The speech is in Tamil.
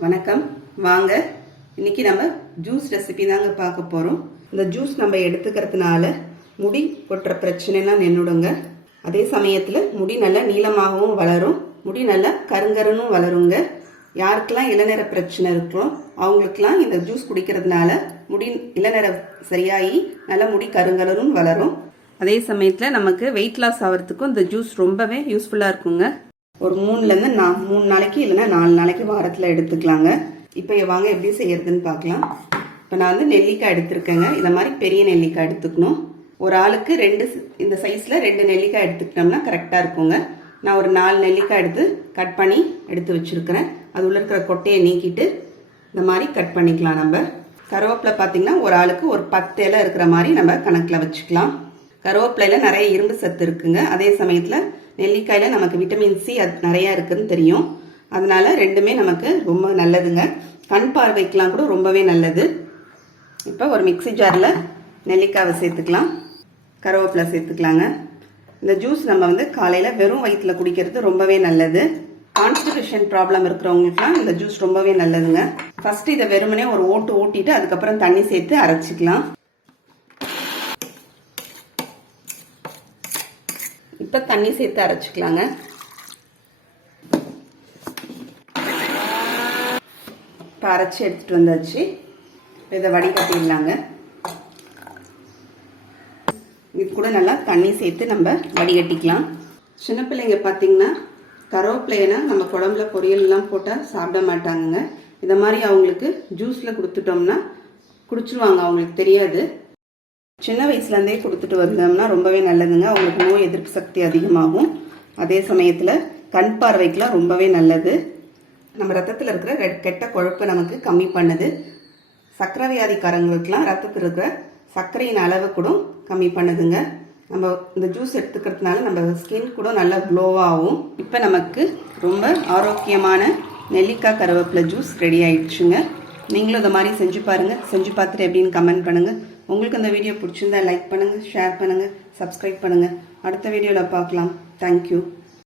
வணக்கம். வாங்க இன்னைக்கு நம்ம ஜூஸ் ரெசிபி தாங்க பார்க்க போகிறோம். இந்த ஜூஸ் நம்ம எடுத்துக்கிறதுனால முடி கொட்டுற பிரச்சனைலாம் நின்றுடுங்க. அதே சமயத்தில் முடி நல்லா நீளமாகவும் வளரும், முடி நல்லா கருங்கருன்னு வளருங்க. யாருக்கெல்லாம் இளநீர பிரச்சனை இருக்கோ அவங்களுக்கெல்லாம் இந்த ஜூஸ் குடிக்கிறதுனால முடி இளநீர சரியாகி நல்லா முடி கருங்கருன்னு வளரும். அதே சமயத்தில் நமக்கு வெயிட் லாஸ் ஆகிறதுக்கும் இந்த ஜூஸ் ரொம்பவே யூஸ்ஃபுல்லாக இருக்குங்க. ஒரு 3 நாளைக்கு இல்லைன்னா 4 நாளைக்கு வாரத்தில் எடுத்துக்கலாங்க. இப்போ வாங்க எப்படி செய்யறதுன்னு பார்க்கலாம். இப்போ நான் நெல்லிக்காய் எடுத்துருக்கேங்க. இந்த மாதிரி பெரிய நெல்லிக்காய் எடுத்துக்கணும். ஒரு ஆளுக்கு இந்த சைஸில் 2 நெல்லிக்காய் எடுத்துக்கிட்டோம்னா கரெக்டாக இருக்குங்க. நான் ஒரு 4 நெல்லிக்காய் கட் பண்ணி எடுத்து வச்சுருக்கிறேன். அது உள்ள இருக்கிற கொட்டையை நீக்கிட்டு இந்த மாதிரி கட் பண்ணிக்கலாம். நம்ம கருவேப்பிலை பார்த்தீங்கன்னா ஒரு ஆளுக்கு ஒரு 10 இலை இருக்கிற மாதிரி நம்ம கணக்கில் வச்சுக்கலாம். கருவேப்பிலையில் நிறைய இரும்பு சத்து இருக்குங்க. அதே சமயத்தில் நெல்லிக்காயில் நமக்கு விட்டமின் சி நிறையா இருக்குதுன்னு தெரியும். அதனால ரெண்டுமே நமக்கு ரொம்ப நல்லதுங்க. கண் பார்வைக்கெலாம் கூட ரொம்பவே நல்லது. இப்போ ஒரு மிக்சி ஜாரில் நெல்லிக்காவை சேர்த்துக்கலாம், கருவேப்பிலை சேர்த்துக்கலாங்க. இந்த ஜூஸ் நம்ம காலையில் வெறும் வயிற்றில் குடிக்கிறது ரொம்பவே நல்லது. கான்ஸ்டிபேஷன் ப்ராப்ளம் இருக்கிறவங்களுக்குலாம் இந்த ஜூஸ் ரொம்பவே நல்லதுங்க. ஃபர்ஸ்ட் இதை வெறுமனே ஒரு ஓட்டிட்டு அதுக்கப்புறம் தண்ணி சேர்த்து அரைச்சிக்கலாம். இப்போ தண்ணி சேர்த்து அரைச்சிக்கலாங்க. இப்போ அரைச்சி எடுத்துட்டு வந்தாச்சு. இதை வடிகட்டிடலாங்க. இது கூட நல்லா தண்ணி சேர்த்து நம்ம வடிகட்டிக்கலாம். சின்ன பிள்ளைங்க பார்த்தீங்கன்னா கருவேப்பிலைனா நம்ம குழம்புல பொரியல்லாம் போட்டால் சாப்பிட மாட்டாங்க. இந்த மாதிரி அவங்களுக்கு ஜூஸில் கொடுத்துட்டோம்னா குடிச்சிருவாங்க, அவங்களுக்கு தெரியாது. சின்ன வயசுலேருந்தே கொடுத்துட்டு வந்தோம்னா ரொம்பவே நல்லதுங்க. அவங்களுக்கு நோய் எதிர்ப்பு சக்தி அதிகமாகும். அதே சமயத்தில் கண் பார்வைக்கெலாம் ரொம்பவே நல்லது. நம்ம ரத்தத்தில் இருக்கிற கெட்ட கொழுப்பை நமக்கு கம்மி பண்ணுது. சர்க்கரை வியாதிக்காரங்களுக்கெலாம் ரத்தத்தில் இருக்கிற சர்க்கரையின் அளவு கூட கம்மி பண்ணுதுங்க. நம்ம இந்த ஜூஸ் எடுத்துக்கிறதுனால நம்ம ஸ்கின் கூட நல்லா க்ளோவாகும். இப்போ நமக்கு ரொம்ப ஆரோக்கியமான நெல்லிக்காய் கருவேப்பிலை ஜூஸ் ரெடி ஆயிடுச்சுங்க. நீங்களும் இதை மாதிரி செஞ்சு பாருங்கள். செஞ்சு பார்த்துட்டு எப்படின்னு கமெண்ட் பண்ணுங்கள். உங்களுக்கு இந்த வீடியோ பிடிச்சிருந்தா லைக் பண்ணுங்கள், ஷேர் பண்ணுங்கள், சப்ஸ்கிரைப் பண்ணுங்கள். அடுத்த வீடியோவில் பார்க்கலாம். தேங்க்யூ.